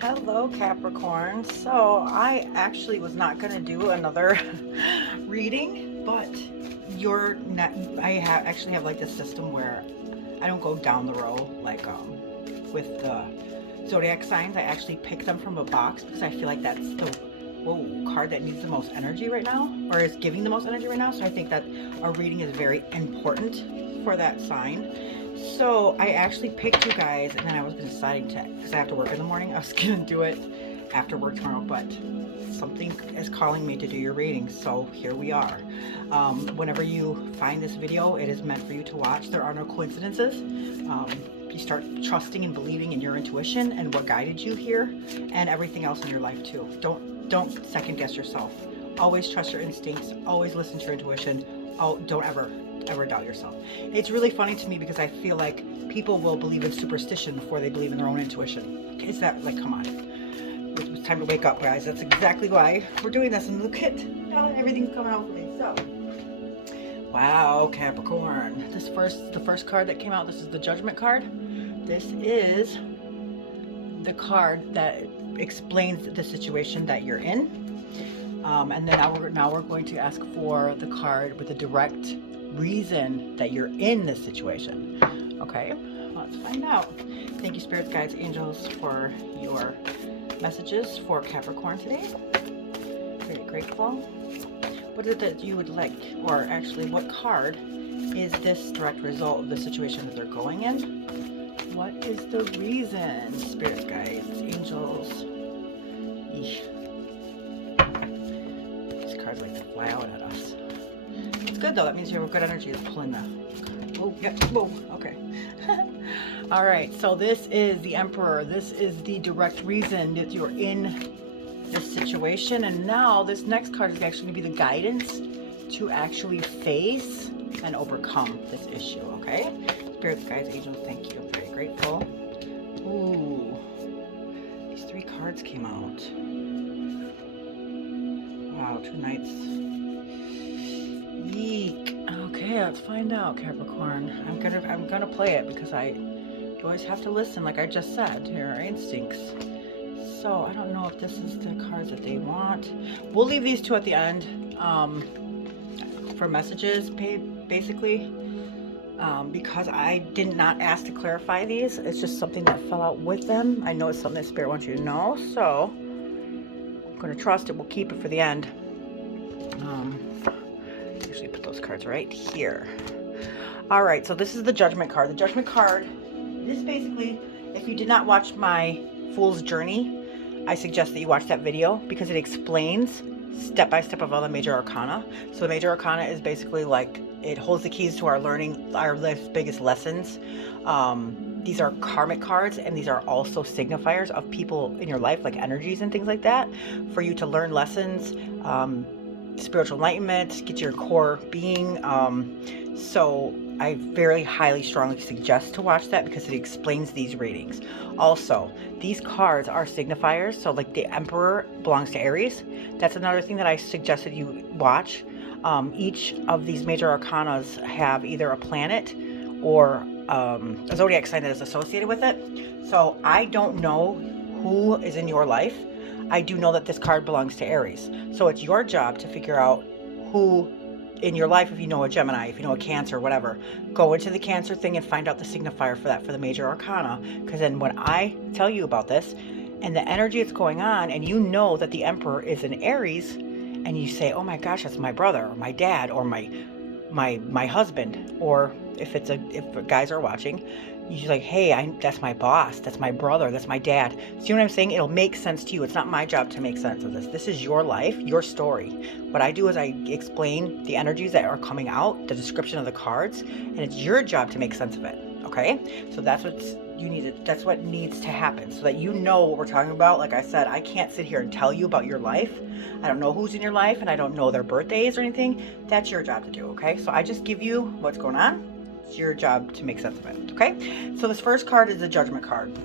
Hello, Capricorn. So I actually was not going to do another reading, but you're not. Actually have like this system where I don't go down the row like with the zodiac signs. I actually pick them from a box because I feel like that's the card that needs the most energy right now, or is giving the most energy right now. So I think that a reading is very important for that sign. So I actually picked you guys, and then I was deciding to, because I have to work in the morning, I was gonna do it after work tomorrow, but something is calling me to do your readings, so here we are. Whenever you find this video, it is meant for you to watch. There are no coincidences. You start trusting and believing in your intuition and what guided you here, and everything else in your life too. Don't second guess yourself. Always trust your instincts. Always listen to your intuition. Don't ever doubt yourself. It's really funny to me because I feel like people will believe in superstition before they believe in their own intuition. It's that, like, come on. It's time to wake up, guys. That's exactly why we're doing this. And look at everything's coming out for me. So, wow, Capricorn. The first card that came out, this is the Judgment card. This is the card that explains the situation that you're in. And then now we're going to ask for the card with the direct reason that you're in this situation. Okay, let's find out. Thank you, spirits, guides, angels, for your messages for Capricorn today. Very grateful. What is it that you would like, or actually what card is this direct result of the situation that they're going in? What is the reason, spirits, guides, angels? Eesh. These cards like to fly out at us. It's good though, that means you have good energy. It's pulling the, oh, yep, whoa, okay. All right, so this is the Emperor. This is the direct reason that you're in this situation. And now this next card is actually gonna be the guidance to actually face and overcome this issue, okay? Spirits, guides, angels, thank you. I'm very grateful. Ooh, these three cards came out. Wow, 2 knights. Eek. Okay, let's find out, Capricorn. I'm gonna play it because you always have to listen, like I just said, to your instincts. So I don't know if this is the cards that they want. We'll leave these two at the end for messages, basically, because I did not ask to clarify these. It's just something that fell out with them. I know it's something that Spirit wants you to know, so I'm gonna trust it. We'll keep it for the end. Usually put those cards right here. All right, so this is the Judgment card. The Judgment card, this basically, if you did not watch my Fool's Journey, I suggest that you watch that video because it explains step by step of all the major arcana. So the major arcana is basically like, it holds the keys to our learning, our life's biggest lessons. These are karmic cards, and these are also signifiers of people in your life, like energies and things like that, for you to learn lessons, spiritual enlightenment, get your core being. So I very highly strongly suggest to watch that because it explains these readings. Also, these cards are signifiers. So like the Emperor belongs to Aries. That's another thing that I suggested you watch. Each of these major arcanas have either a planet or a zodiac sign that is associated with it. So I don't know who is in your life. I do know that this card belongs to Aries. So it's your job to figure out who in your life, if you know a Gemini, if you know a Cancer, whatever, go into the Cancer thing and find out the signifier for that, for the major arcana. Because then when I tell you about this and the energy that's going on, and you know that the Emperor is in Aries, and you say, oh my gosh, that's my brother or my dad or my husband, or if guys are watching, you're like, hey, that's my boss, that's my brother, that's my dad. See what I'm saying? It'll make sense to you. It's not my job to make sense of this. This is your life, your story. What I do is I explain the energies that are coming out, the description of the cards, and it's your job to make sense of it. Okay? So that's what that's what needs to happen, so that you know what we're talking about. Like I said, I can't sit here and tell you about your life. I don't know who's in your life, and I don't know their birthdays or anything. That's your job to do, okay? So I just give you what's going on. It's your job to make sense of it, okay? So this first card is the Judgment card.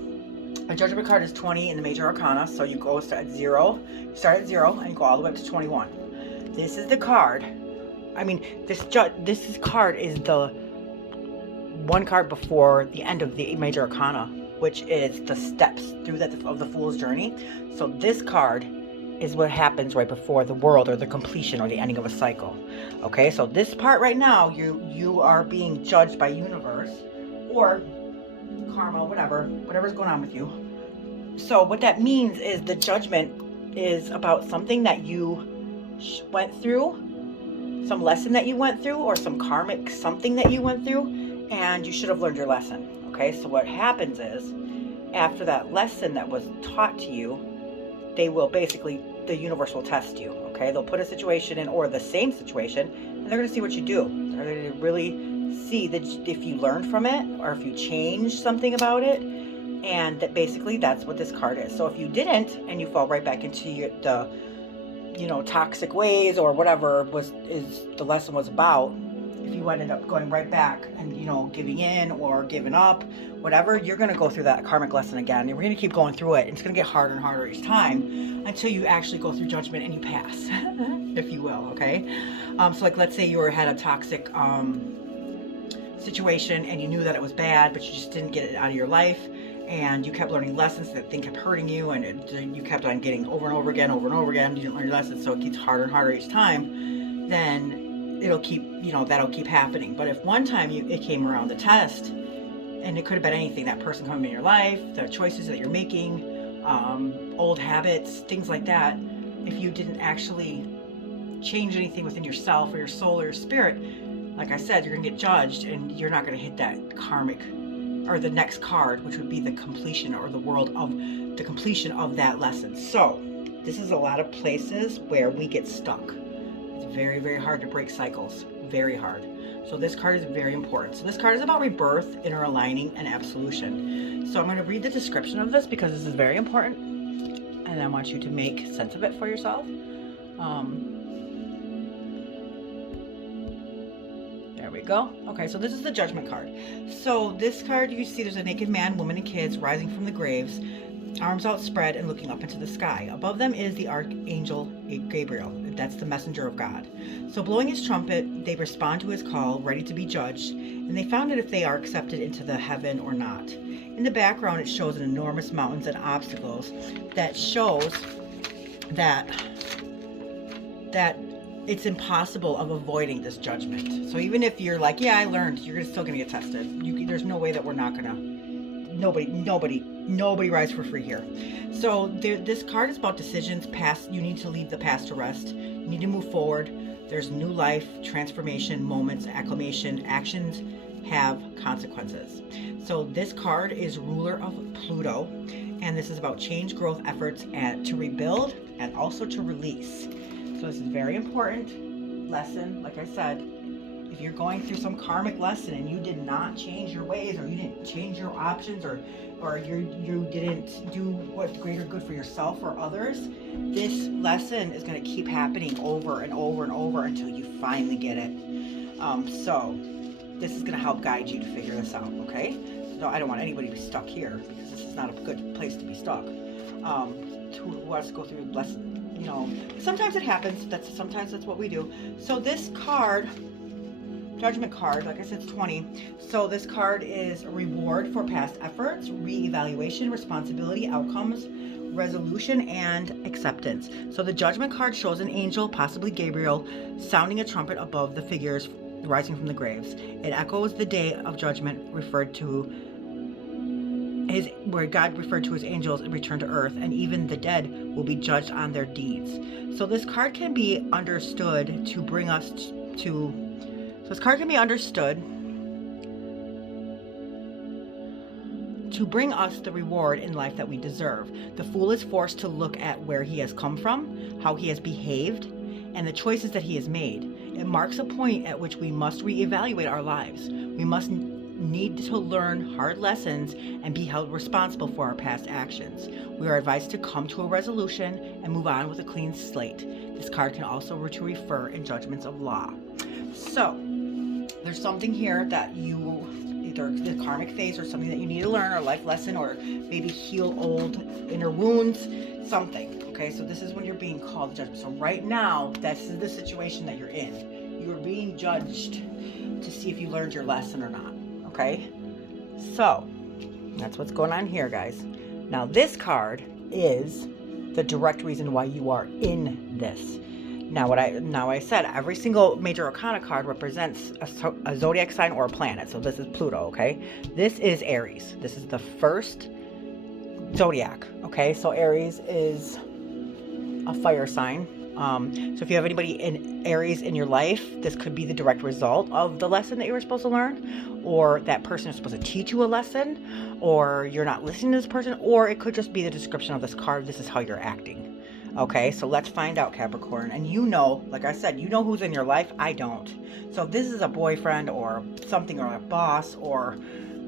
A Judgment card is 20 in the major arcana, so you go at 0, you start at 0 and go all the way up to 21. This is the card. I mean, this card is the one card before the end of the major arcana. which is the steps through that of the Fool's Journey. So this card is what happens right before the world or the completion or the ending of a cycle. Okay, so this part right now, you are being judged by universe or karma, whatever's going on with you. So what that means is the judgment is about something that you went through, some lesson that you went through, or some karmic something that you went through, and you should have learned your lesson. Okay, so what happens is after that lesson that was taught to you, they will basically, the universe will test you. Okay, they'll put a situation in or the same situation, and they're going to see what you do. They're going to really see that if you learned from it or if you changed something about it. And that basically that's what this card is. So if you didn't, and you fall right back into the toxic ways or whatever the lesson was about, if you ended up going right back and giving in or giving up, whatever, you're going to go through that karmic lesson again, and we're going to keep going through it, and it's going to get harder and harder each time until you actually go through judgment and you pass, if you will. Okay, so like let's say you had a toxic situation and you knew that it was bad, but you just didn't get it out of your life, and you kept learning lessons, that thing kept hurting you, and you kept on getting over and over again, you didn't learn your lessons, so it gets harder and harder each time, then it'll keep, that'll keep happening. But if one time it came around the test, and it could have been anything, that person coming in your life, the choices that you're making, old habits, things like that, if you didn't actually change anything within yourself or your soul or your spirit, like I said, you're going to get judged, and you're not going to hit that karmic or the next card, which would be the completion or the world of the completion of that lesson. So this is a lot of places where we get stuck. It's very, very hard to break cycles, very hard. So this card is very important. So this card is about rebirth, inner aligning, and absolution. So I'm going to read the description of this because this is very important, and I want you to make sense of it for yourself. There we go. Okay, so this is the Judgment card. So this card, you see there's a naked man, woman, and kids rising from the graves, arms outspread and looking up into the sky. Above them is the Archangel Gabriel. That's the messenger of God. So blowing his trumpet, they respond to his call, ready to be judged, and they found out if they are accepted into the heaven or not. In the background, it shows an enormous mountains and obstacles that shows that it's impossible of avoiding this judgment. So even if you're like, yeah, I learned, you're still going to get tested. There's no way that we're not going to. Nobody rides for free here. So this card is about decisions. Past, you need to leave the past to rest. You need to move forward. There's new life, transformation, moments, acclamation, actions have consequences. So this card is ruler of Pluto, and this is about change, growth, efforts, and to rebuild and also to release. So this is a very important lesson. Like I said, if you're going through some karmic lesson and you did not change your ways, or you didn't change your options, or you didn't do what's greater good for yourself or others, this lesson is going to keep happening over and over and over until you finally get it. So this is going to help guide you to figure this out, okay? So I don't want anybody to be stuck here, because this is not a good place to be stuck. Who wants to go through a lesson? Sometimes it happens. Sometimes that's what we do. So this card, Judgment card, like I said, it's 20. So this card is a reward for past efforts, re-evaluation, responsibility, outcomes, resolution, and acceptance. So the Judgment card shows an angel, possibly Gabriel, sounding a trumpet above the figures rising from the graves. It echoes the day of judgment where God referred to his angels and returned to earth, and even the dead will be judged on their deeds. So this card can be understood to bring us to this card can be understood to bring us the reward in life that we deserve. The fool is forced to look at where he has come from, how he has behaved, and the choices that he has made. It marks a point at which we must reevaluate our lives. We must need to learn hard lessons and be held responsible for our past actions. We are advised to come to a resolution and move on with a clean slate. This card can also refer in judgments of law. So there's something here that you will either the karmic phase or something that you need to learn, or life lesson, or maybe heal old inner wounds, something. Okay, so this is when you're being called to judgment. So right now, this is the situation that you're in. You are being judged to see if you learned your lesson or not. Okay, so That's what's going on here, guys. Now, this card is the direct reason why you are in this. Now, I said every single major arcana card represents a zodiac sign or a planet. So this is Pluto, okay? This is Aries. This is the first zodiac, okay? So Aries is a fire sign. So if you have anybody in Aries in your life, this could be the direct result of the lesson that you were supposed to learn, or that person is supposed to teach you a lesson, or you're not listening to this person, or it could just be the description of this card. This is how you're acting. Okay, so let's find out, Capricorn. And you know, like I said, you know who's in your life. I don't. So if this is a boyfriend or something, or a boss or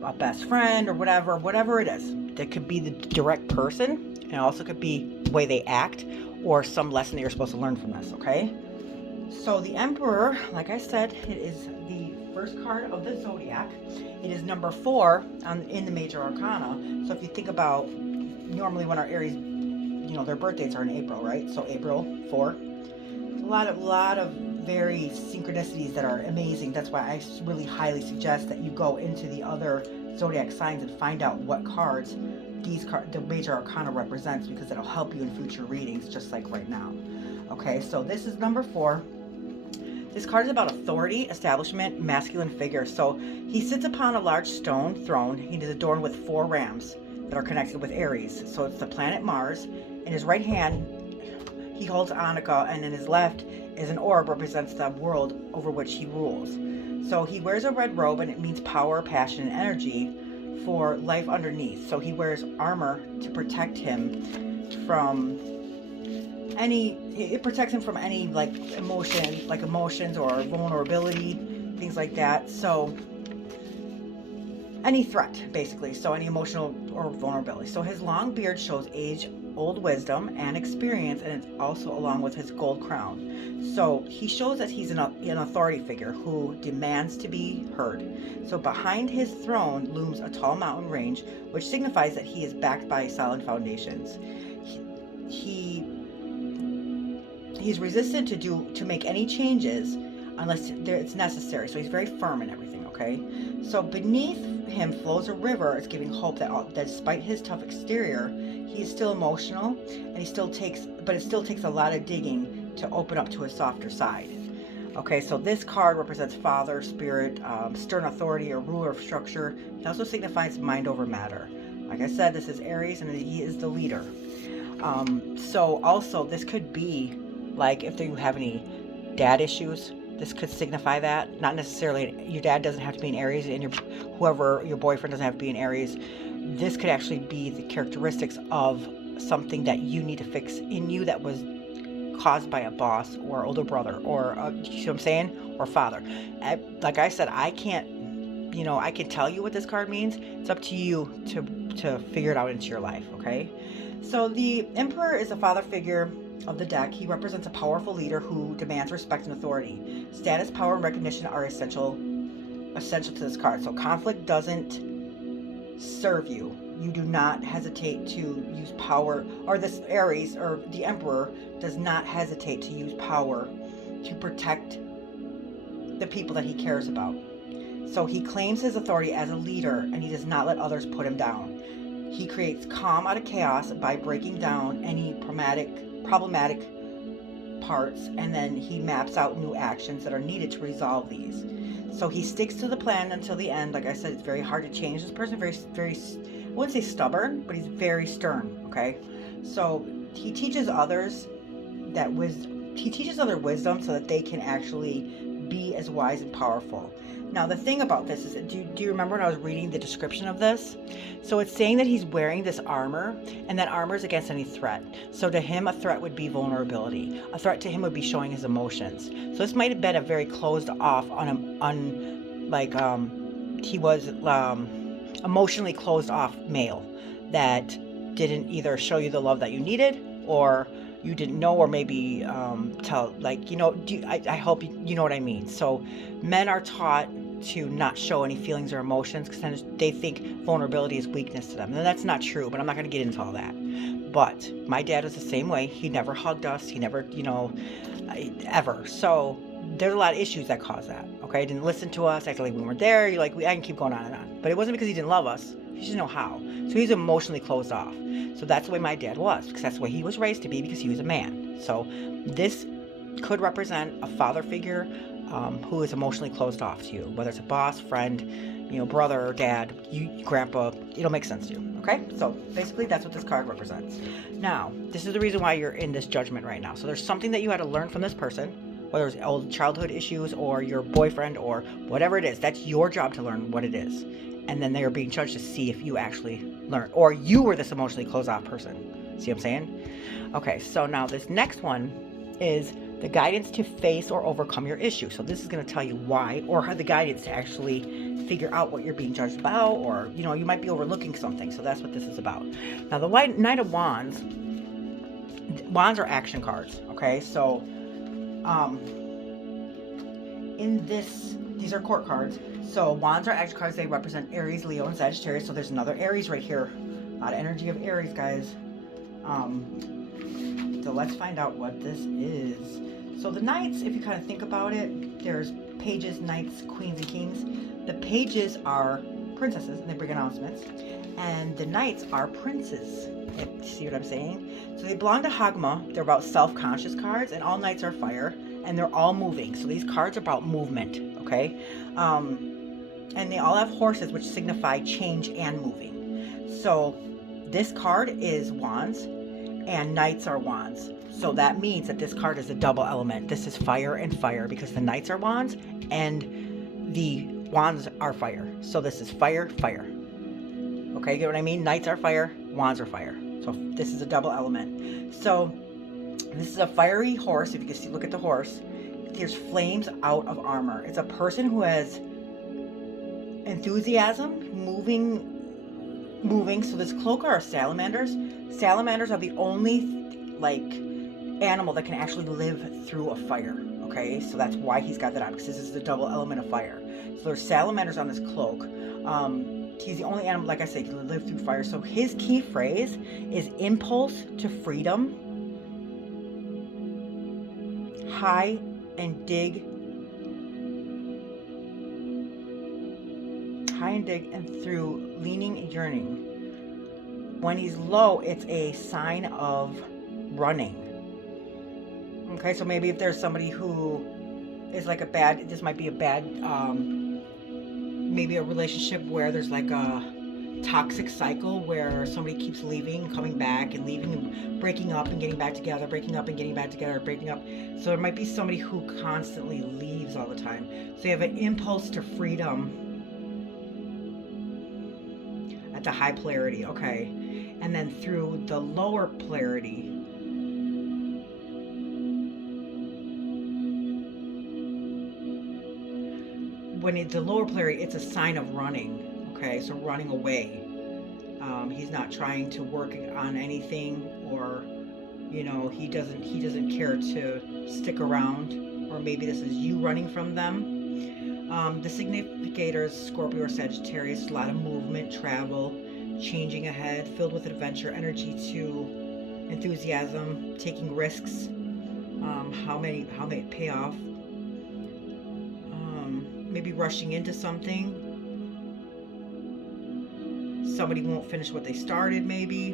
a best friend or whatever it is, that could be the direct person. And it also could be the way they act or some lesson that you're supposed to learn from this, okay? So the Emperor, like I said, it is the first card of the zodiac. It is number 4 in the major arcana. So if you think about normally when our Aries, you know, their birth dates are in April, right? So April 4. A lot of very synchronicities that are amazing. That's why I really highly suggest that you go into the other zodiac signs and find out what cards the major arcana represents, because it'll help you in future readings, just like right now. Okay, so this is number 4. This card is about authority, establishment, masculine figure. So he sits upon a large stone throne. He is adorned with 4 rams that are connected with Aries. So it's the planet Mars. In his right hand, he holds Annika, and in his left is an orb represents the world over which he rules. So he wears a red robe, and it means power, passion, and energy for life underneath. So he wears armor to protect him from any like emotions or vulnerability, things like that. So any threat, basically. So any emotional or vulnerability. So his long beard shows age, old wisdom, and experience, and it's also along with his gold crown. So he shows that he's an authority figure who demands to be heard. So behind his throne looms a tall mountain range, which signifies that he is backed by solid foundations. He's resistant to make any changes unless it's necessary. So he's very firm in everything, okay? So beneath him flows a river. It's giving hope that despite his tough exterior, he is still emotional, and it still takes a lot of digging to open up to a softer side. Okay, so this card represents father, spirit, stern authority, or ruler of structure. It also signifies mind over matter. Like I said, this is Aries, and he is the leader. So also, this could be like if you have any dad issues, this could signify that. Not necessarily, your dad doesn't have to be in Aries, and your boyfriend doesn't have to be in Aries. This could actually be the characteristics of something that you need to fix in you that was caused by a boss or older brother or you know what I'm saying, or father. Like I said, I can't, I can tell you what this card means. It's up to you to figure it out into your life. Okay, so the Emperor is a father figure of the deck. He represents a powerful leader who demands respect and authority. Status, power, and recognition are essential to this card. So conflict doesn't serve you. You do not hesitate to use power, or this Aries or the Emperor does not hesitate to use power to protect the people that he cares about. So he claims his authority as a leader, and he does not let others put him down. He creates calm out of chaos by breaking down any problematic parts, and then he maps out new actions that are needed to resolve these. So he sticks to the plan until the end. Like I said, it's very hard to change this person. Very, very, I wouldn't say stubborn, but he's very stern. Okay, so he teaches others wisdom so that they can actually be as wise and powerful. Now, the thing about this is, do you remember when I was reading the description of this? So it's saying that he's wearing this armor, and that armor is against any threat. So to him, a threat would be vulnerability. A threat to him would be showing his emotions. So this might have been a very closed off, he was emotionally closed off male that didn't either show you the love that you needed, or you didn't know, or maybe tell, I hope you know what I mean. So men are taught to not show any feelings or emotions because then they think vulnerability is weakness to them. And that's not true, but I'm not going to get into all that. But my dad was the same way. He never hugged us. He never, ever. So there's a lot of issues that cause that. Okay, he didn't listen to us, acted like we weren't there. I can keep going on and on. But it wasn't because he didn't love us. He doesn't know how. So he's emotionally closed off. So that's the way my dad was, because that's the way he was raised to be, because he was a man. So this could represent a father figure who is emotionally closed off to you, whether it's a boss, friend, brother, dad, grandpa. It'll make sense to you. Okay, so basically that's what this card represents. Now, this is the reason why you're in this judgment right now. So there's something that you had to learn from this person, whether it's old childhood issues or your boyfriend or whatever it is. That's your job to learn what it is, and then they are being judged to see if you actually learn, or you were this emotionally closed off person. See what I'm saying? Okay, so now this next one is the guidance to face or overcome your issue. So this is going to tell you why, or how the guidance to actually figure out what you're being judged about, or you might be overlooking something. So that's what this is about. Now the Knight of Wands are action cards. Okay, so in these are court cards. So wands are action cards. They represent Aries, Leo, and Sagittarius. So there's another Aries right here. A lot of energy of Aries, guys. So let's find out what this is. So the knights, if you kind of think about it, there's pages, knights, queens, and kings. The pages are princesses, and they bring announcements. And the knights are princes. See what I'm saying? So they belong to Hagma. They're about self-conscious cards, and all knights are fire, and they're all moving. So these cards are about movement, okay? And they all have horses, which signify change and moving. So this card is wands, and knights are wands. So that means that this card is a double element. This is fire and fire, because the knights are wands and the wands are fire. So this is fire, fire. Okay, get what I mean? Knights are fire, wands are fire. So this is a double element. So this is a fiery horse. If you can see, look at the horse. There's flames out of armor. It's a person who has enthusiasm, moving. So this cloak are salamanders. Salamanders are the only animal that can actually live through a fire. Okay, so that's why he's got that on, because this is the double element of fire. So there's salamanders on this cloak. He's the only animal, like I said, can live through fire. So his key phrase is impulse to freedom, high and dig, and through leaning and yearning. When he's low, it's a sign of running. Okay, so maybe if there's somebody who is this might be a bad, maybe a relationship where there's like a toxic cycle where somebody keeps leaving, coming back, and leaving, and breaking up and getting back together, breaking up and getting back together, breaking up. So there might be somebody who constantly leaves all the time. So you have an impulse to freedom at the high polarity, okay? And then through the lower polarity, the lower polarity, it's a sign of running, okay? So running away. He's not trying to work on anything, or he doesn't care to stick around, or maybe this is you running from them. The significators, Scorpio or Sagittarius, a lot of movement, travel, changing ahead, filled with adventure, energy to enthusiasm, taking risks, how many pay off, maybe rushing into something. Somebody won't finish what they started, maybe.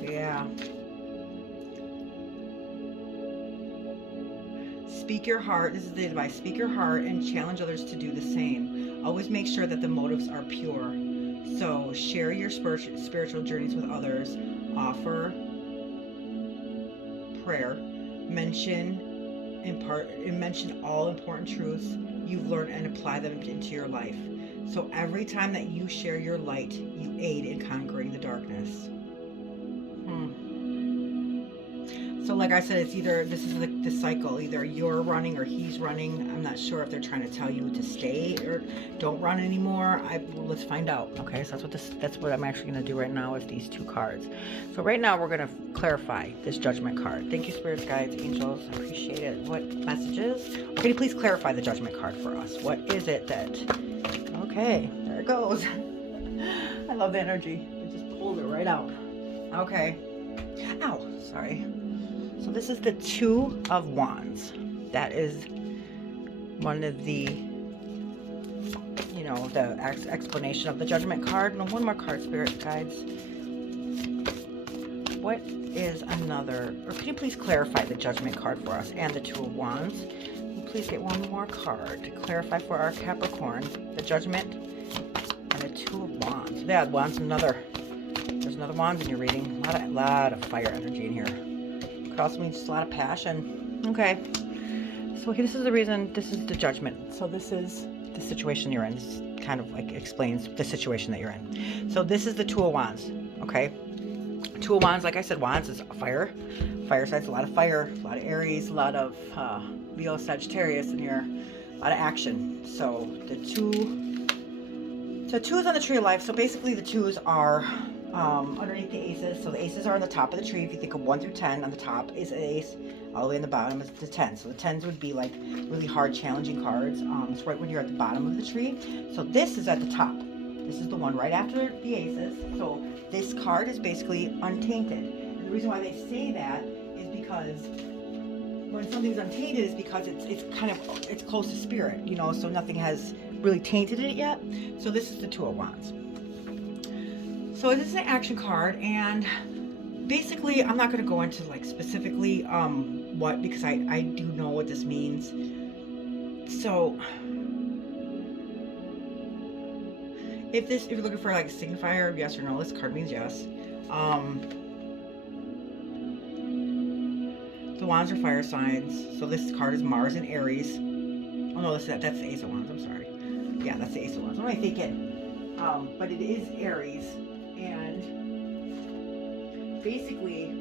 Yeah. Speak your heart. This is the advice. Speak your heart and challenge others to do the same. Always make sure that the motives are pure. So share your spiritual journeys with others. Offer prayer. Mention all important truths you've learned and apply them into your life. So every time that you share your light, you aid in conquering the darkness. So like I said, it's either, this is the cycle, either you're running or he's running. I'm not sure if they're trying to tell you to stay or don't run anymore. Let's find out. Okay, so that's what I'm actually going to do right now with these two cards. So right now we're going to clarify this judgment card. Thank you, spirits, guides, angels. I appreciate it. What messages? Can you please clarify the judgment card for us? What is it that... Okay, there it goes. I love the energy. It just pulled it right out. Okay. Ow, sorry. So this is the Two of Wands. That is one of the, you know, the explanation of the Judgment card. And one more card, Spirit Guides. What is another, or can you please clarify the Judgment card for us and the Two of Wands? Can you please get one more card to clarify for our Capricorn, the Judgment and the Two of Wands. Yeah, Wands, there's another Wands in your reading. A lot of fire energy in here. Could also mean just a lot of passion. Okay. So this is the reason, this is the Judgment. So this is the situation you're in. This kind of like explains the situation that you're in. So this is the Two of Wands, okay? Two of Wands, like I said, Wands is fire. Fire signs, a lot of fire, a lot of Aries, a lot of Leo, Sagittarius in here, a lot of action. So the twos on the tree of life. So basically the twos are underneath the aces. So the aces are on the top of the tree. If you think of 1 through 10, on the top is an ace, all the way on the bottom is the 10. So the 10s would be like really hard, challenging cards. It's right when you're at the bottom of the tree. So this is at the top. This is the one right after the aces. So this card is basically untainted. And the reason why they say that is because when something's untainted is because it's close to spirit, you know, so nothing has really tainted it yet. So this is the Two of Wands. So this is an action card, and basically I'm not going to go into like specifically what, because I do know what this means. So if you're looking for like a signifier, yes or no, this card means yes. The Wands are fire signs, so this card is Mars and Aries. Oh no, that's the Ace of Wands. I'm sorry. Yeah, that's the Ace of Wands. What am I thinking? But it is Aries, and basically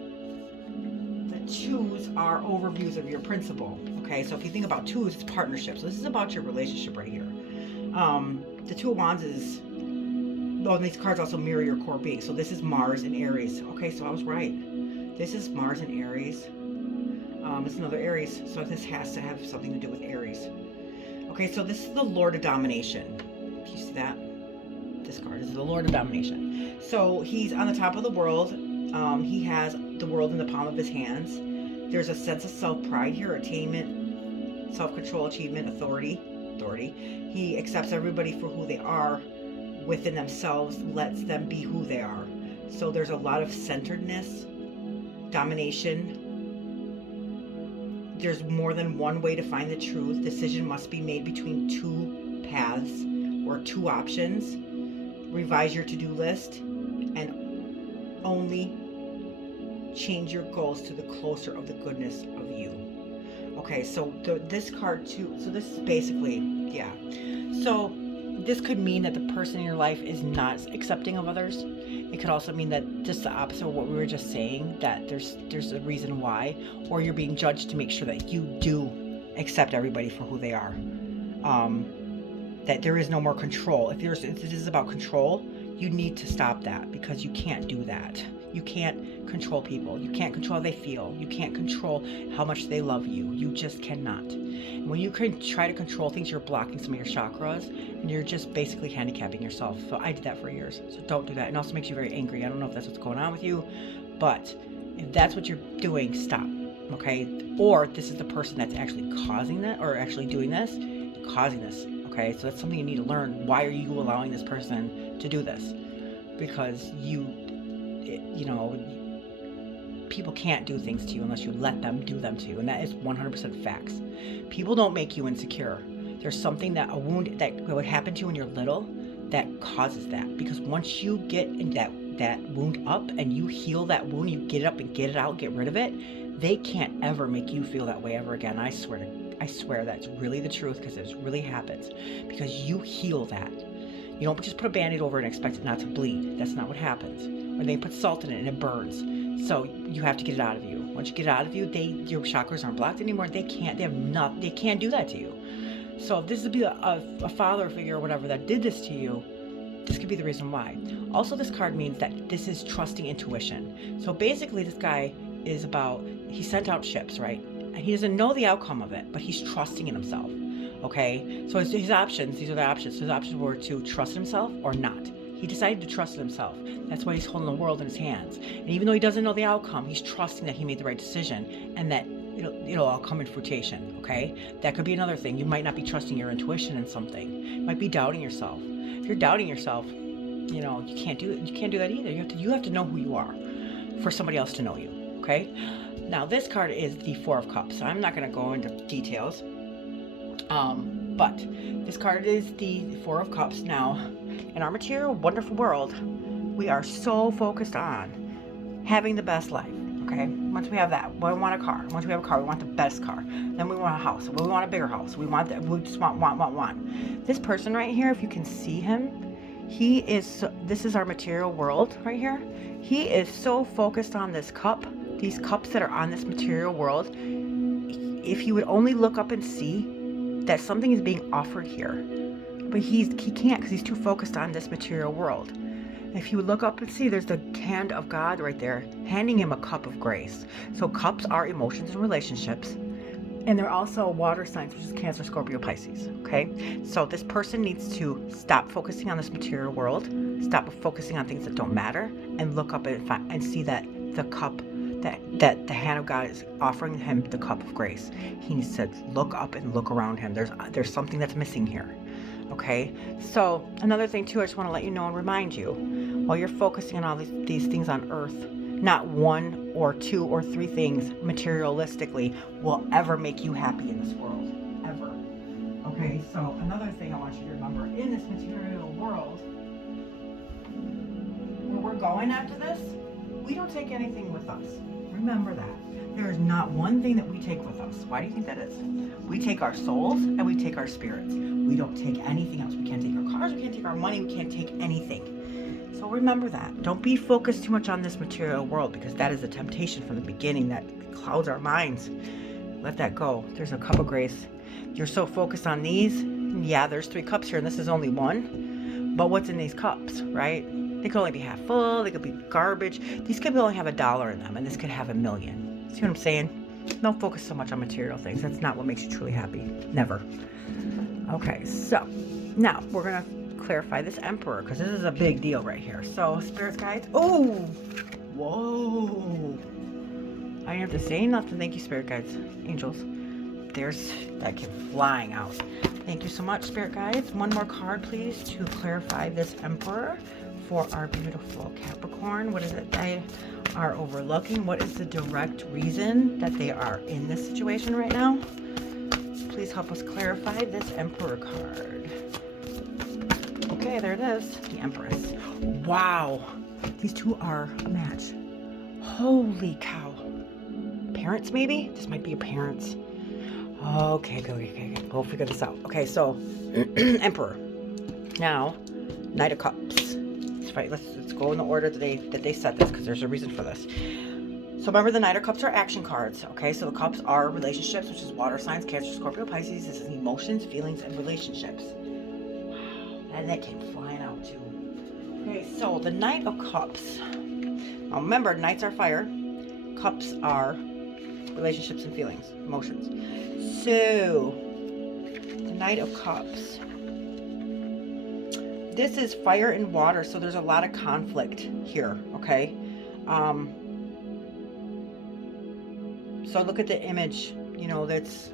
the twos are overviews of your principle. Okay, so if you think about twos, it's partnerships. So this is about your relationship right here. The Two of Wands is, oh, and these cards also mirror your core being. So this is Mars and Aries. Okay, so I was right. This is Mars and Aries. It's another Aries, so this has to have something to do with Aries. Okay, so this is the Lord of Domination. Do you see that? This card is the Lord of Domination. So he's on the top of the world. He has the world in the palm of his hands. There's a sense of self-pride here, attainment, self-control, achievement, authority. He accepts everybody for who they are within themselves, lets them be who they are. So there's a lot of centeredness, domination. There's more than one way to find the truth. Decision must be made between two paths or two options. Revise your to-do list and only change your goals to the closer of the goodness of you. Okay, so this card too, so this is basically, yeah. So this could mean that the person in your life is not accepting of others. It could also mean that just the opposite of what we were just saying, that there's a reason why, or you're being judged to make sure that you do accept everybody for who they are. That there is no more control. If this is about control, you need to stop that, because you can't do that. You can't control people. You can't control how they feel. You can't control how much they love you. You just cannot. And when you can try to control things, you're blocking some of your chakras, and you're just basically handicapping yourself. So I did that for years. So don't do that. It also makes you very angry. I don't know if that's what's going on with you, but if that's what you're doing, stop. Okay? Or this is the person that's actually causing that, or actually doing this, causing this. Okay? So that's something you need to learn. Why are you allowing this person to do this? Because you know, people can't do things to you unless you let them do them to you, and that is 100% facts. People don't make you insecure. There's something, that a wound that would happen to you when you're little that causes that, because once you get that wound up and you heal that wound, you get it up and get it out, get rid of it, they can't ever make you feel that way ever again. I swear that's really the truth, because it really happens, because you heal that. You don't just put a Band-Aid over it and expect it not to bleed. That's not what happens. Or they put salt in it and it burns. So you have to get it out of you. Once you get it out of you, your chakras aren't blocked anymore. They can't do that to you. So if this would be a father figure or whatever that did this to you, this could be the reason why. Also, this card means that this is trusting intuition. So basically, this guy is he sent out ships, right? And he doesn't know the outcome of it, but he's trusting in himself. Okay, so his options, these are the options. His options were to trust himself or not. He decided to trust himself. That's why he's holding the world in his hands. And even though he doesn't know the outcome, he's trusting that he made the right decision, and that it'll all come in fruition. Okay, that could be another thing. You might not be trusting your intuition in something. You might be doubting yourself. If you're doubting yourself, you can't do that either. You have to know who you are for somebody else to know you. Okay, now this card is the Four of Cups. I'm not going to go into details, but this card is the Four of Cups. Now, in our material wonderful world, we are so focused on having the best life. Okay, once we have that, we want a car. Once we have a car, we want the best car. Then we want a house. We want a bigger house. We just want. This person right here, if you can see him, this is our material world right here. He is so focused on this cup, these cups that are on this material world. If he would only look up and see that something is being offered here, but he can't because he's too focused on this material world. If you would look up and see, there's the hand of God right there, handing him a cup of grace. So cups are emotions and relationships. And they're also water signs, which is Cancer, Scorpio, Pisces. Okay? So this person needs to stop focusing on this material world, stop focusing on things that don't matter, and look up and see that the cup, that the hand of God is offering him the cup of grace. He needs to look up and look around him. There's something that's missing here. Okay, so another thing too, I just want to let you know and remind you, while you're focusing on all these things on earth, not one or two or three things materialistically will ever make you happy in this world, ever. Okay, so another thing I want you to remember, in this material world, where we're going after this, we don't take anything with us. Remember that. There is not one thing that we take with us. Why do you think that is? We take our souls and we take our spirits. We don't take anything else. We can't take our cars, we can't take our money, we can't take anything. So remember that. Don't be focused too much on this material world, because that is a temptation from the beginning that clouds our minds. Let that go. There's a cup of grace. You're so focused on these. Yeah, there's 3 cups here and this is only 1. But what's in these cups, right? They could only be half full. They could be garbage. These could only have $1 in them, and this could have $1 million. See what I'm saying? Don't focus so much on material things. That's not what makes you truly happy. Never. Okay, so now we're going to clarify this Emperor, because this is a big deal right here. So, Spirit Guides. Oh! Whoa! I didn't have to say nothing. Thank you, Spirit Guides. Angels. There's that kid flying out. Thank you so much, Spirit Guides. One more card, please, to clarify this Emperor for our beautiful Capricorn. What is it they are overlooking? What is the direct reason that they are in this situation right now? Please help us clarify this Emperor card. Okay, there it is. The Empress. Wow. These two are a match. Holy cow. Parents, maybe? This might be your parents. Okay, we'll figure this out. Okay, so Emperor. Now, Knight of Cups. Let's go in the order that they set this, because there's a reason for this. So remember, the Knight of Cups are action cards. Okay, so the cups are relationships, which is water signs, Cancer, Scorpio, Pisces. This is emotions, feelings, and relationships. Wow, and that came flying out too. Okay, so the Knight of Cups. Now remember, Knights are fire. Cups are relationships and feelings, emotions. So, the Knight of Cups. This is fire and water, so there's a lot of conflict here, okay? So look at the image, that's...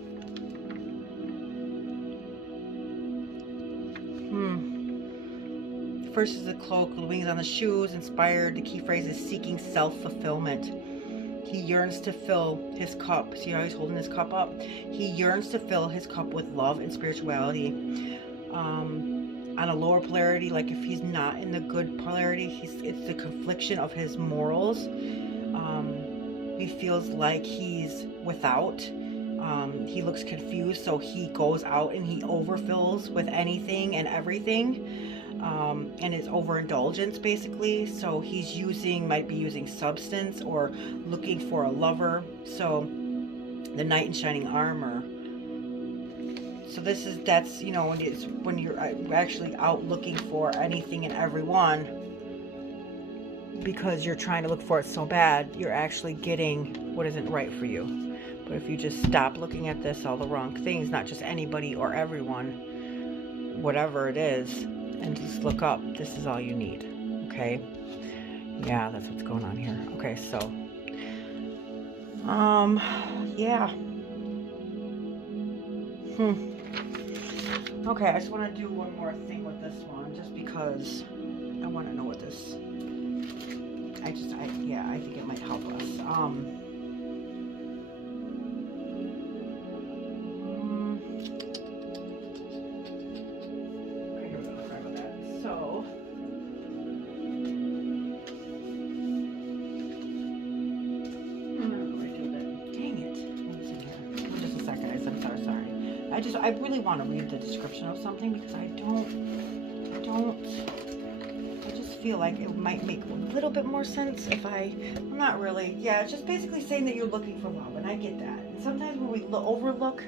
First is the cloak, the wings on the shoes, inspired. The key phrase is seeking self-fulfillment. He yearns to fill his cup. See how he's holding his cup up? He yearns to fill his cup with love and spirituality. On a lower polarity, like if he's not in the good polarity, it's the confliction of his morals. He feels like he's without. He looks confused, so he goes out and he overfills with anything and everything. And it's overindulgence, basically. So might be using substance or looking for a lover. So the knight in shining armor. So that's when you're actually out looking for anything and everyone, because you're trying to look for it so bad, you're actually getting what isn't right for you. But if you just stop looking at all the wrong things, not just anybody or everyone, whatever it is, and just look up, this is all you need. Okay? Yeah, that's what's going on here. Okay, so Yeah. Okay, I just want to do one more thing with this one, just because I want to know what this. Yeah, I think it might help us. Okay, here we go. Sorry about that. So. Dang it. Just a second. I'm sorry. I really want to read the description of something because I just feel like it might make a little bit more sense if I'm not really. Yeah, it's just basically saying that you're looking for love, and I get that. And sometimes when we overlook,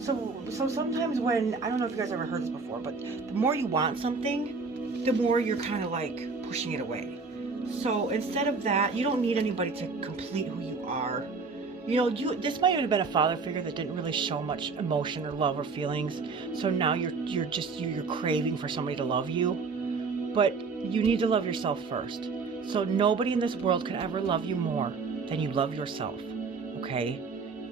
so sometimes when, I don't know if you guys ever heard this before, but the more you want something, the more you're kind of like pushing it away. So instead of that, you don't need anybody to complete who you are. You know, this might have been a father figure that didn't really show much emotion or love or feelings. So now you're craving for somebody to love you. But you need to love yourself first. So nobody in this world can ever love you more than you love yourself. Okay?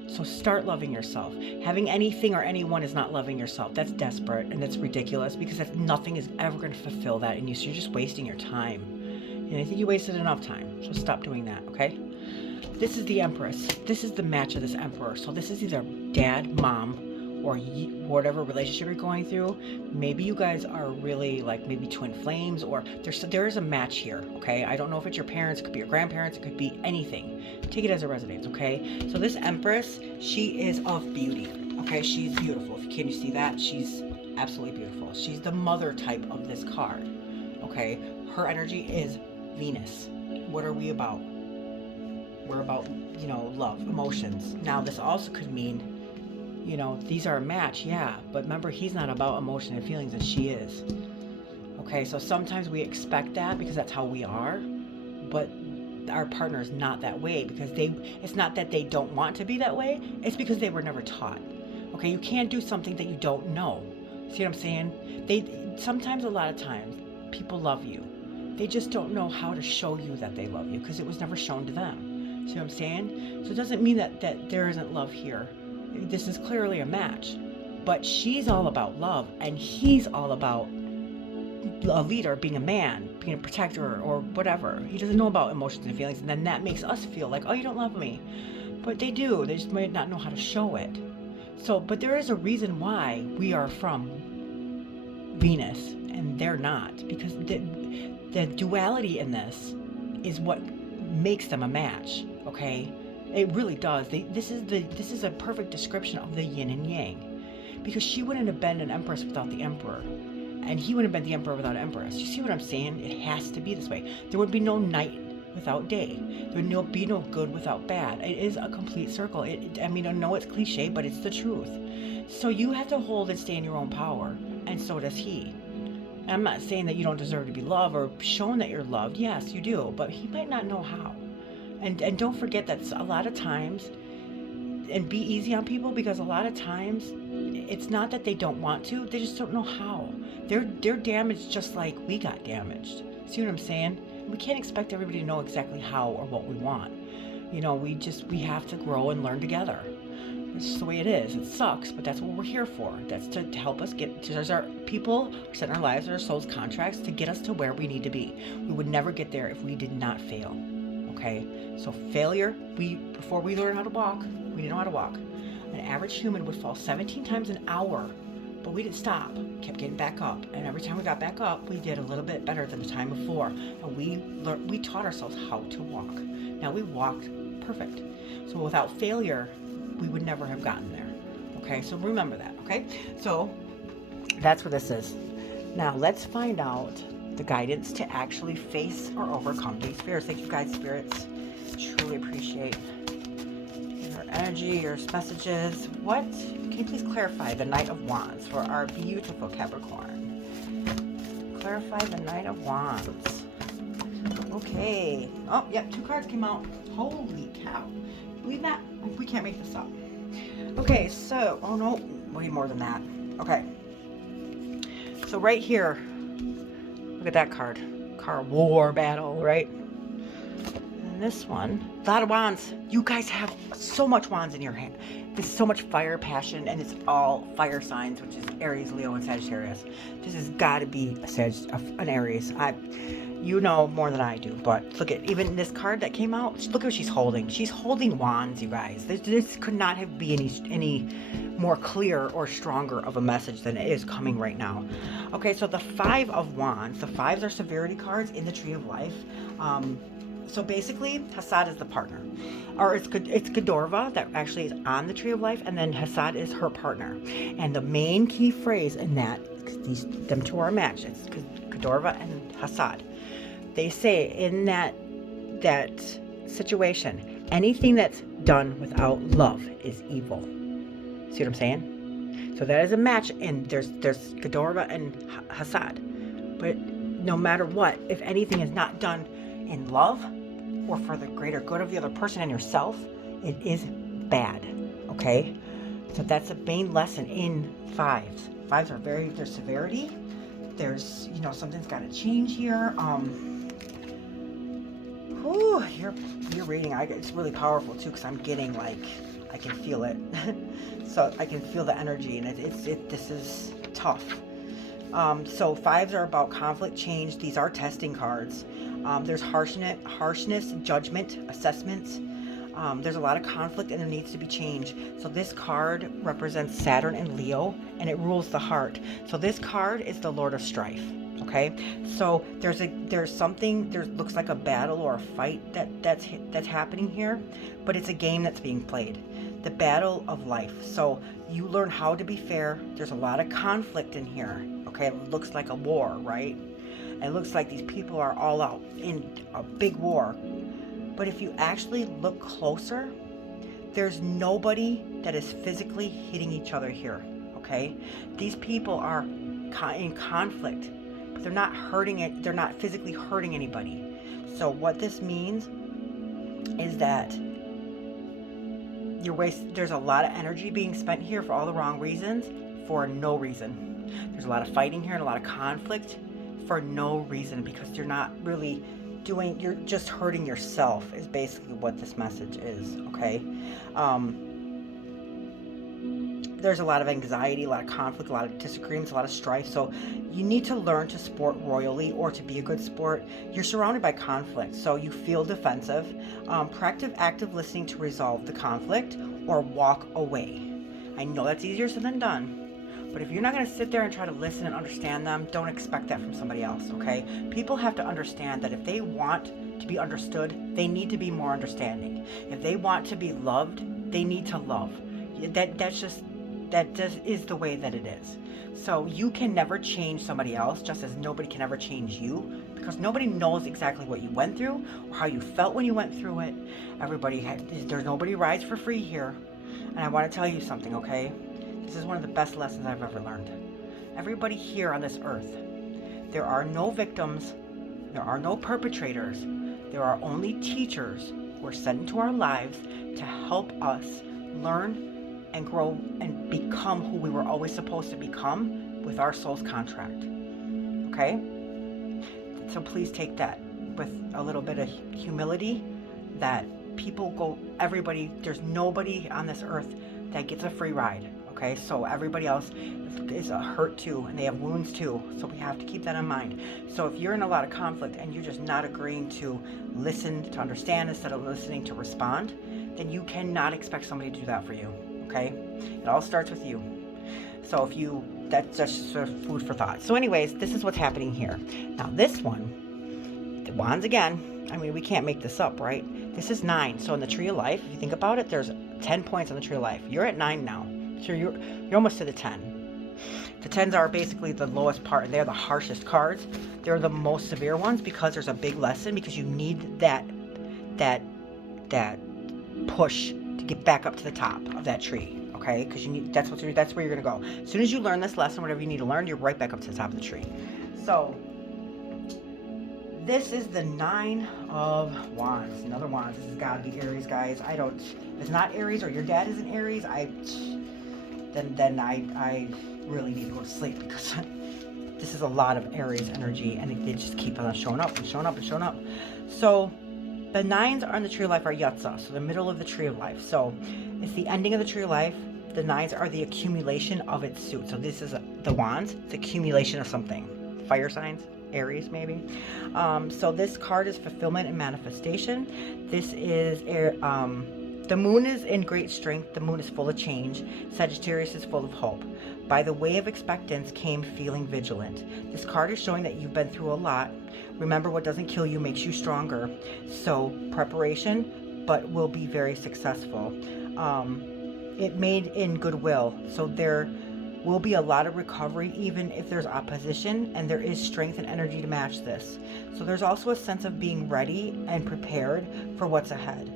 So start loving yourself. Having anything or anyone is not loving yourself. That's desperate and it's ridiculous, because nothing is ever going to fulfill that in you. So you're just wasting your time. And I think you wasted enough time. So stop doing that, okay? This is the Empress. This is the match of this Emperor. So this is either dad, mom, or whatever relationship you're going through. Maybe you guys are really like maybe twin flames, or there is a match here, okay? I don't know if it's your parents, it could be your grandparents, it could be anything. Take it as a resonance, okay? So this Empress, she is of beauty, okay? She's beautiful. Can you see that? She's absolutely beautiful. She's the mother type of this card, okay? Her energy is Venus. What are we about? We're about, love, emotions. Now, this also could mean, these are a match, yeah. But remember, he's not about emotion and feelings, and she is. Okay, so sometimes we expect that because that's how we are. But our partner is not that way, because it's not that they don't want to be that way. It's because they were never taught. Okay, you can't do something that you don't know. See what I'm saying? Sometimes, a lot of times, people love you. They just don't know how to show you that they love you because it was never shown to them. See what I'm saying? So it doesn't mean that there isn't love here. This is clearly a match. But she's all about love, and he's all about a leader, being a man, being a protector, or whatever. He doesn't know about emotions and feelings, and then that makes us feel like, oh, you don't love me. But they do. They just might not know how to show it. So, but there is a reason why we are from Venus, and they're not. Because the duality in this is what makes them a match. Okay, it really does. This is a perfect description of the yin and yang, because she wouldn't have been an empress without the emperor, and he wouldn't have been the emperor without an empress. You see what I'm saying? It has to be this way. There would be no night without day. There would be no good without bad. It is a complete circle. I know it's cliche, but it's the truth. So you have to hold and stay in your own power, and so does he. I'm not saying that you don't deserve to be loved or shown that you're loved. Yes, you do, but he might not know how. And don't forget that a lot of times, and be easy on people, because a lot of times it's not that they don't want to, they just don't know how. They're damaged just like we got damaged. See what I'm saying? We can't expect everybody to know exactly how or what we want. We have to grow and learn together. It's just the way it is. It sucks, but that's what we're here for. That's to help us there's our people set in our lives, our souls contracts to get us to where we need to be. We would never get there if we did not fail. Okay? So failure, before we learn how to walk, we didn't know how to walk. An average human would fall 17 times an hour, but we didn't stop. Kept getting back up. And every time we got back up, we did a little bit better than the time before. And we taught ourselves how to walk. Now we walked perfect. So without failure, we would never have gotten there. Okay, so remember that, okay? So that's what this is. Now let's find out the guidance to actually face or overcome these fears. Thank you, guys, spirits. Truly appreciate your energy, your messages. What? Can you please clarify the Knight of Wands for our beautiful Capricorn? Clarify the Knight of Wands. Okay. Oh, yep, 2 cards came out. Holy cow. Believe that? We can't make this up. Okay, so, oh no, way more than that. Okay. So right here, look at that card. War battle, right? And this one, a lot of wands. You guys have so much wands in your hand. There's so much fire, passion, and it's all fire signs, which is Aries, Leo, and Sagittarius. This has got to be an Aries. You know more than I do, but look at even this card that came out. Look at what she's holding. She's holding wands, you guys. This could not have been any more clear or stronger of a message than it is coming right now. Okay, so the Five of Wands. The fives are severity cards in the Tree of Life. So basically, Hassad is the partner, or it's Godorva that actually is on the Tree of Life, and then Hassad is her partner. And the main key phrase in that, them two are a match. It's Godorva and Hassad. They say in that situation, anything that's done without love is evil. See what I'm saying? So that is a match, and there's Godorva and Hassad. But no matter what, if anything is not done in love or for the greater good of the other person and yourself, it is bad. Okay? So that's a main lesson in fives. Fives are there's severity. There's, something's got to change here. Your reading, it's really powerful too, because I'm getting I can feel it. So I can feel the energy, and this is tough. So fives are about conflict, change. These are testing cards. There's harshness, judgment, assessments. There's a lot of conflict, and there needs to be change. So this card represents Saturn and Leo, and it rules the heart. So this card is the Lord of Strife. Okay, so there's something, looks like a battle or a fight that's happening here, but it's a game that's being played, the battle of life. So you learn how to be fair. There's a lot of conflict in here. Okay, it looks like a war, right? And it looks like these people are all out in a big war. But if you actually look closer, there's nobody that is physically hitting each other here. Okay, these people are in conflict, but they're not hurting it. They're not physically hurting anybody. So what this means is that there's a lot of energy being spent here for all the wrong reasons, for no reason. There's a lot of fighting here and a lot of conflict for no reason, because you're not really you're just hurting yourself, is basically what this message is. Okay. There's a lot of anxiety, a lot of conflict, a lot of disagreements, a lot of strife. So you need to learn to sport royally, or to be a good sport. You're surrounded by conflict, so you feel defensive. Practice active listening to resolve the conflict, or walk away. I know that's easier said than done, but if you're not going to sit there and try to listen and understand them, don't expect that from somebody else. Okay? People have to understand that if they want to be understood, they need to be more understanding. If they want to be loved, they need to love. That just is the way that it is. So you can never change somebody else, just as nobody can ever change you, because nobody knows exactly what you went through or how you felt when you went through it. There's nobody rides for free here. And I want to tell you something, okay? This is one of the best lessons I've ever learned. Everybody here on this earth, there are no victims, there are no perpetrators, there are only teachers who are sent into our lives to help us learn and grow and become who we were always supposed to become with our soul's contract. Okay? So please take that with a little bit of humility, that there's nobody on this earth that gets a free ride. Okay? So everybody else is hurt too, and they have wounds too. So we have to keep that in mind. So if you're in a lot of conflict and you're just not agreeing to listen, to understand instead of listening to respond, then you cannot expect somebody to do that for you. Okay? It all starts with you. So that's just sort of food for thought. So anyways, this is what's happening here. Now this one, the wands again, I mean, we can't make this up, right? This is 9. So in the Tree of Life, if you think about it, there's 10 points on the Tree of Life. You're at 9 now. So you're almost to the 10. The 10s are basically the lowest part, and they're the harshest cards. They're the most severe ones, because there's a big lesson, because you need that push to get back up to the top of that tree. Okay, because that's where you're gonna go. As soon as you learn this lesson, whatever you need to learn, you're right back up to the top of the tree. So this is the 9 of Wands. Another Wands. This has got to be Aries, guys. If it's not Aries, or your dad isn't Aries, then I really need to go to sleep, because this is a lot of Aries energy, and they just keep on showing up and showing up and showing up. So The 9s on the tree of life are Yatza, so the middle of the tree of life. So it's the ending of the tree of life. The 9s are the accumulation of its suit. So this is the wands. It's accumulation of something. Fire signs, Aries maybe. So this card is fulfillment and manifestation. This is the moon is in great strength. The moon is full of change. Sagittarius is full of hope. By the way of expectance came feeling vigilant. This card is showing that you've been through a lot. Remember, what doesn't kill you makes you stronger. So preparation, but will be very successful. It made in goodwill. So there will be a lot of recovery, even if there's opposition, and there is strength and energy to match this. So there's also a sense of being ready and prepared for what's ahead,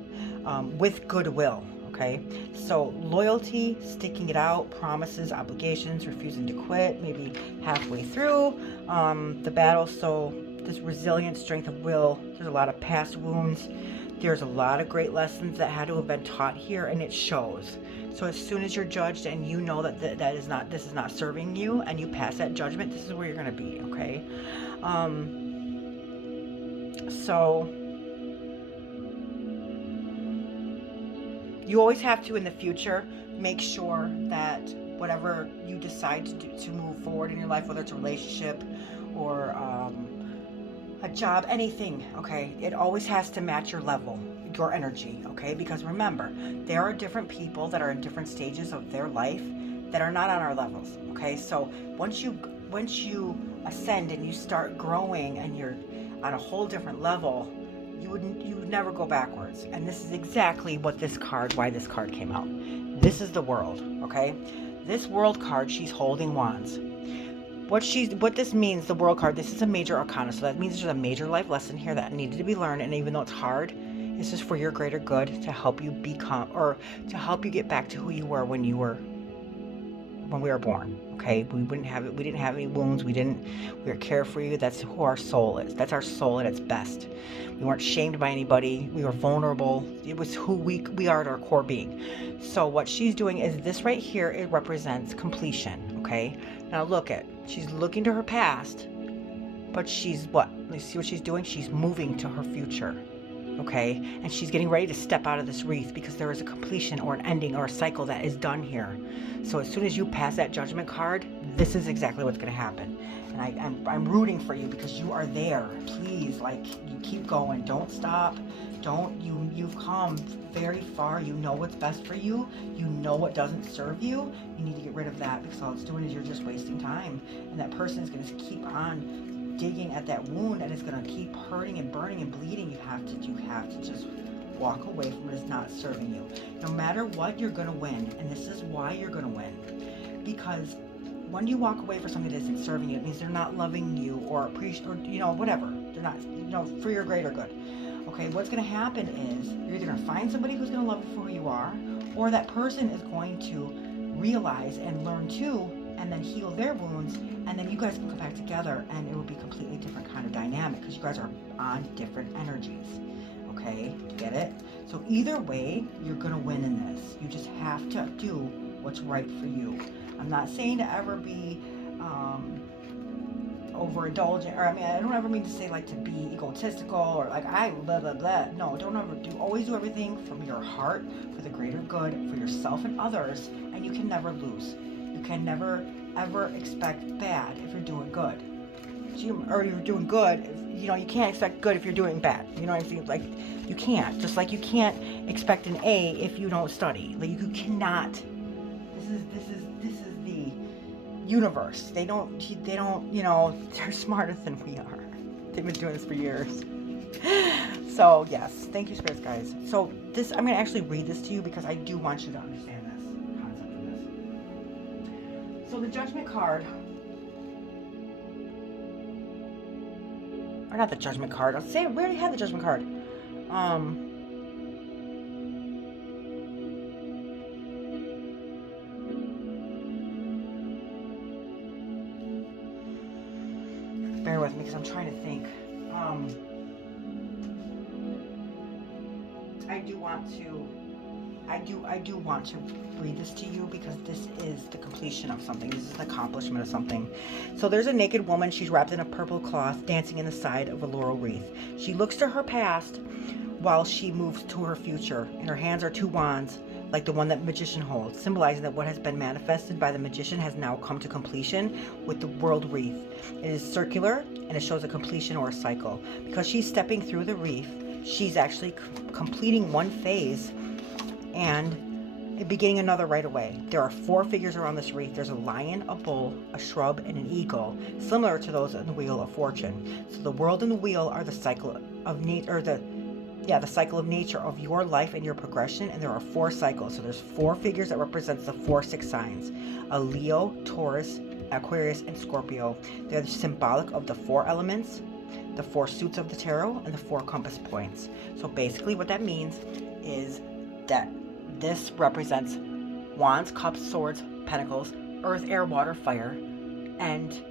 with goodwill. Okay, so loyalty, sticking it out, promises, obligations, refusing to quit, maybe halfway through the battle. So this resilience, strength of will. There's a lot of past wounds. There's a lot of great lessons that had to have been taught here, and it shows. So as soon as you're judged and you know that this is not serving you, and you pass that judgment, this is where you're going to be. Okay, so you always have to, in the future, make sure that whatever you decide to do to move forward in your life, whether it's a relationship or a job, anything, okay, it always has to match your level, your energy, okay? Because remember, there are different people that are in different stages of their life that are not on our levels, okay? So once you ascend and you start growing and you're on a whole different level, you would never go backwards. And this is exactly why this card came out. This is the world, okay? This world card, she's holding wands. What this means, the world card, this is a major arcana. So that means there's a major life lesson here that needed to be learned. And even though it's hard, it's just for your greater good, to help you become, or to help you get back to who you were when we were born. Okay, we didn't have any wounds. We were carefree. That's who our soul is. That's our soul at its best. We weren't shamed by anybody. We were vulnerable. It was who we are at our core being. So what she's doing is this right here. It represents completion. Okay, now she's looking to her past, but she's what? Let's see what she's doing. She's moving to her future. Okay, and she's getting ready to step out of this wreath because there is a completion or an ending or a cycle that is done here. So as soon as you pass that judgment card, this is exactly what's going to happen. And I'm rooting for you because you are there. Please, you keep going. Don't stop. You've come very far. You know what's best for you. You know what doesn't serve you. You need to get rid of that, because all it's doing is you're just wasting time. And that person is going to keep on digging at that wound, and it's going to keep hurting and burning and bleeding. You have to just walk away from it. It's not serving you. No matter what, you're going to win. And this is why you're going to win. Because when you walk away for something that isn't serving you, it means they're not loving you or appreciate, or whatever. They're not, for your greater good. Okay, what's going to happen is you're either going to find somebody who's going to love you for who you are, or that person is going to realize and learn too, and then heal their wounds, and then you guys can come back together, and it will be a completely different kind of dynamic because you guys are on different energies. Okay, get it? So either way, you're going to win in this. You just have to do what's right for you. I'm not saying to ever be overindulgent, or I don't ever mean to say to be egotistical or I blah blah blah. No, don't ever do. Always do everything from your heart for the greater good, for yourself and others, and you can never lose. You can never ever expect bad if you're doing good. Or you're doing good. You can't expect good if you're doing bad. You know what I mean? You can't. Just like you can't expect an A if you don't study. You cannot. This is the universe. They don't, they're smarter than we are. They've been doing this for years. So yes, thank you, spirits, guys. So I'm going to actually read this to you because I do want you to understand this concept of this. So the judgment card, or not the judgment card, I'll say, we already had the judgment card. Bear with me because I'm trying to think. I do want to read this to you because this is the completion of something. This is the accomplishment of something. So there's a naked woman. She's wrapped in a purple cloth, dancing in the side of a laurel wreath. She looks to her past while she moves to her future. In her hands are two wands, like the one that magician holds, symbolizing that what has been manifested by the magician has now come to completion with the world wreath. It is circular, and it shows a completion or a cycle. Because she's stepping through the wreath, she's actually completing one phase and beginning another right away. There are 4 figures around this wreath. There's a lion, a bull, a shrub, and an eagle, similar to those in the Wheel of Fortune. So the world and the wheel are the cycle of nature, or the cycle of nature of your life and your progression. And there are 4 cycles. So there's 4 figures that represents the 4 6 signs: a Leo, Taurus, Aquarius, and Scorpio. They're symbolic of the 4 elements, the 4 suits of the tarot, and the 4 compass points. So basically what that means is that this represents wands, cups, swords, pentacles, earth, air, water, fire, and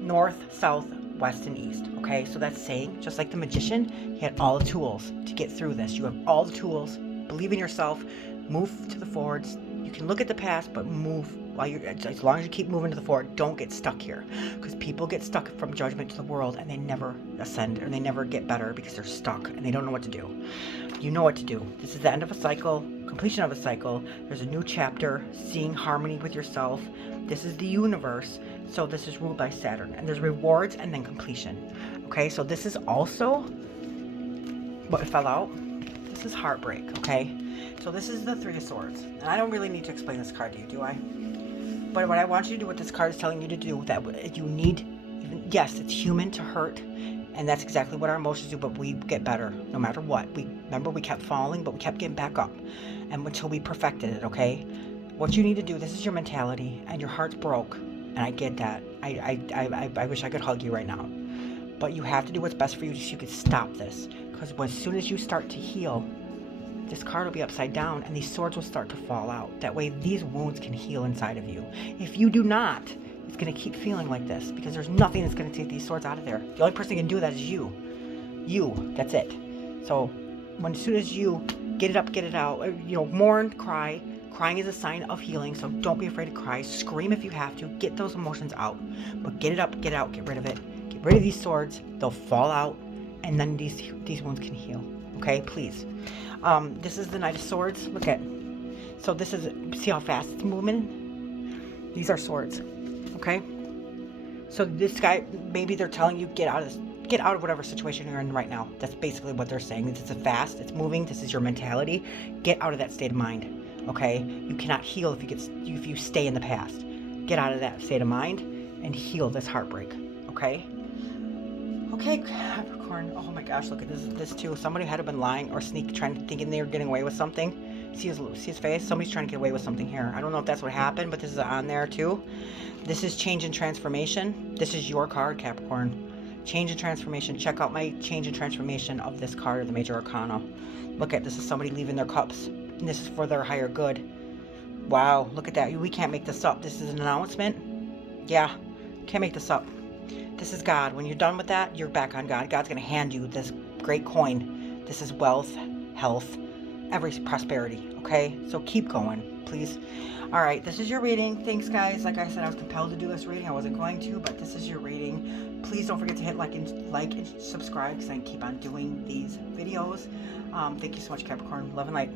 north, south, west, and east. Okay, so that's saying, just like the magician, he had all the tools to get through this. You have all the tools. Believe in yourself. Move to the forwards. You can look at the past, but move while you're, as long as you keep moving to the forward. Don't get stuck here, because people get stuck from judgment to the world and they never ascend, or they never get better because they're stuck and they don't know what to do. You know what to do. This is the end of a cycle, completion of a cycle. There's a new chapter, seeing harmony with yourself. This is the universe, so this is ruled by Saturn, and there's rewards and then completion. Okay, so this is also what fell out. This is heartbreak. Okay, so this is the 3 of Swords, and I don't really need to explain this card to you, do I? But what I want you to do, what this card is telling you to do, that you need, even, yes, it's human to hurt, and that's exactly what our emotions do, but we get better no matter what. Remember, we kept falling, but we kept getting back up, and until we perfected it. Okay, what you need to do, this is your mentality, and your heart's broke, and I get that. I wish I could hug you right now, but you have to do what's best for you so you can stop this, because as soon as you start to heal, this card will be upside down and these swords will start to fall out. That way these wounds can heal inside of you. If you do not, it's going to keep feeling like this, because there's nothing that's going to take these swords out of there. The only person who can do that is you. That's it. So as soon as you get it up, get it out, mourn, cry. Crying is a sign of healing, so don't be afraid to cry. Scream if you have to. Get those emotions out, but get it up, get it out, get rid of it. Get rid of these swords. They'll fall out, and then these wounds can heal. Okay, please. This is the Knight of Swords. Look at. So this is, see how fast it's moving? These are swords. Okay. So this guy, maybe they're telling you get out of whatever situation you're in right now. That's basically what they're saying. This is fast. It's moving. This is your mentality. Get out of that state of mind. Okay. You cannot heal if you stay in the past. Get out of that state of mind and heal this heartbreak. Okay. Okay, Capricorn. Oh my gosh, look at this too. Somebody had been lying or thinking they were getting away with something. See his face? Somebody's trying to get away with something here. I don't know if that's what happened, but this is on there too. This is change and transformation. This is your card, Capricorn. Change and transformation. Check out my change and transformation of this card of the Major Arcana. Look at this. Is somebody leaving their cups, and this is for their higher good. Wow, look at that. We can't make this up. This is an announcement. Yeah, can't make this up. This is God. When you're done with that, you're back on God. God's going to hand you this great coin. This is wealth, health, every prosperity. Okay? So keep going, please. All right. This is your reading. Thanks, guys. Like I said, I was compelled to do this reading. I wasn't going to, but this is your reading. Please don't forget to hit like and subscribe, because I can keep on doing these videos. Thank you so much, Capricorn. Love and light.